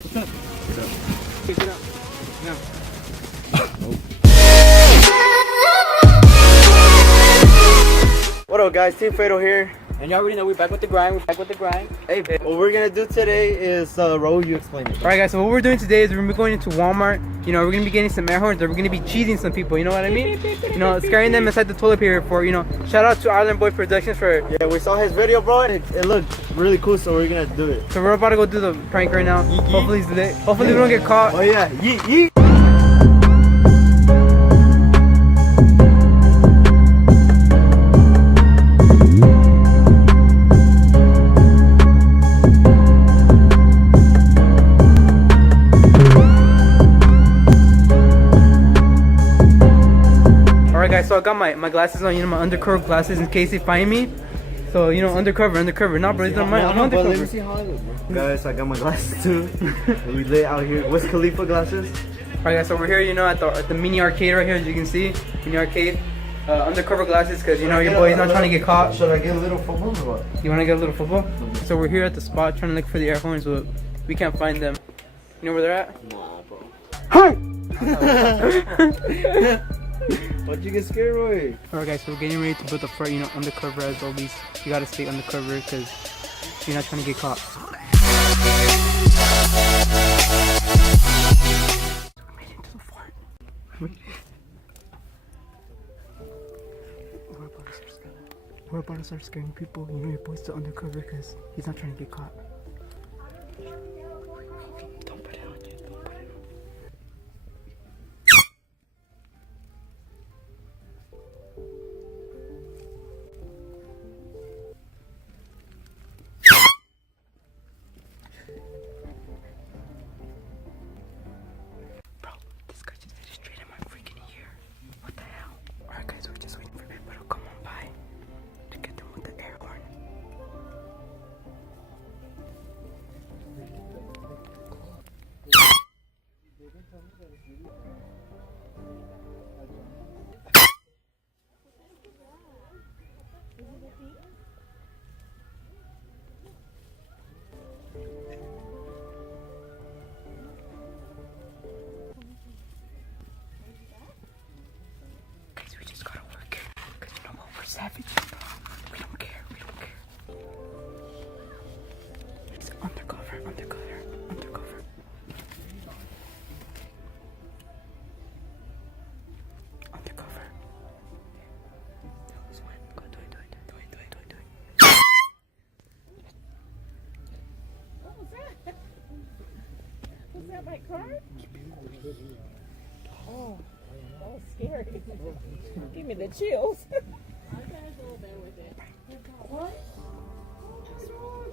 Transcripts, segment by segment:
What's up? What's up? Pick it up. Now. What up, guys? Team Fatal here. And y'all already know we're back with the grind. Hey, what we're gonna do today is Raul, you explain it. Alright guys, so what we're doing today is we're gonna be going into Walmart. You know, we're gonna be getting some air horns, or we're gonna be cheating some people, you know what I mean? You know, scaring them inside the toilet paper for, you know, shout out to Island Boy Productions for... Yeah, we saw his video, bro, and it looked really cool, so we're gonna do it. So we're about to go do the prank right now. Hopefully it's lit. Hopefully we don't get caught. Oh yeah, yeet, yeet. Alright guys, so I got my glasses on, you know, my undercover glasses in case they find me. So, you know, undercover. Nah, bro, I'm undercover. Let me see how I look, bro. Guys, I got my glasses too. We lit out here. What's Khalifa glasses? Alright guys, so we're here, you know, at the mini arcade right here, as you can see. Mini arcade. Undercover glasses, because, you know, your boy's not trying to get caught. Should I get a little football or what? You want to get a little football? So we're here at the spot trying to look for the air horns, but we can't find them. You know where they're at? Nah, bro. Hi! Why'd you get scared, Roy? Alright guys, so we're getting ready to put the front, you know, undercover as always. You gotta stay undercover because you're not trying to get caught. We made it into the fort. We're about to start scaring people. You know your boy's still undercover because he's not trying to get caught. Don't put it on, dude. Don't put it on. Bro, this guy just did it straight in my freaking ear. What the hell? Alright guys, we're just waiting for people to come on by to get them with the air horn. Guys, we just gotta work it, because you know what, we're savages, bro. We don't care. It's undercover. This one. Go do it. What was that? Was that my card? Oh, that was scary. Give me the chills. I gotta go there with it. What? What's wrong?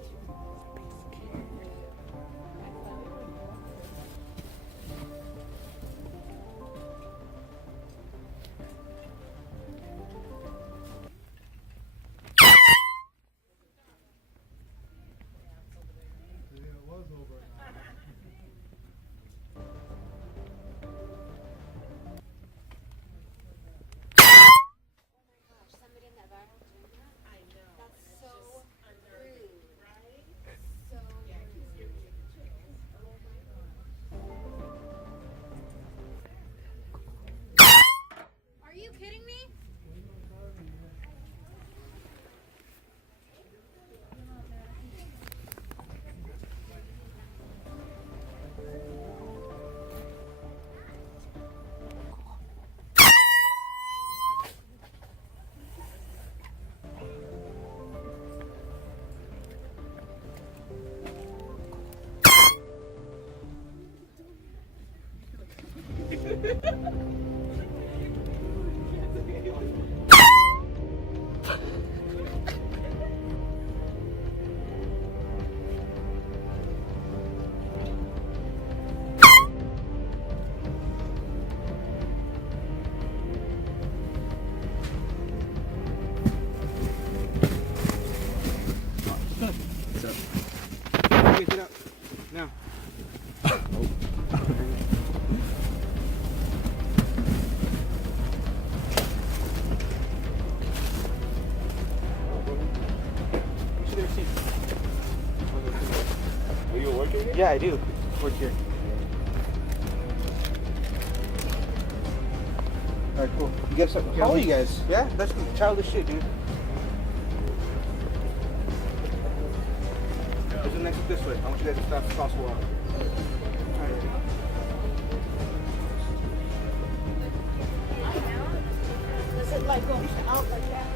Are you kidding me? Pick it up. Now. Yeah, I do. towards here. Alright, cool. You guys, how old are you guys? Yeah, that's childish shit, dude. There's an exit this way. I want you guys to stop as possible. Does it like go out like that?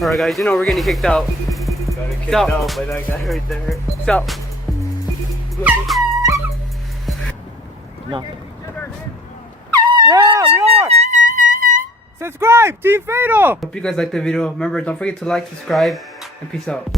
Alright guys, you know we're getting kicked out. Got kicked Stop. out by that guy right there. So, No. yeah, we are! Subscribe! Team Fatal! Hope you guys liked the video. Remember, don't forget to like, subscribe, and peace out.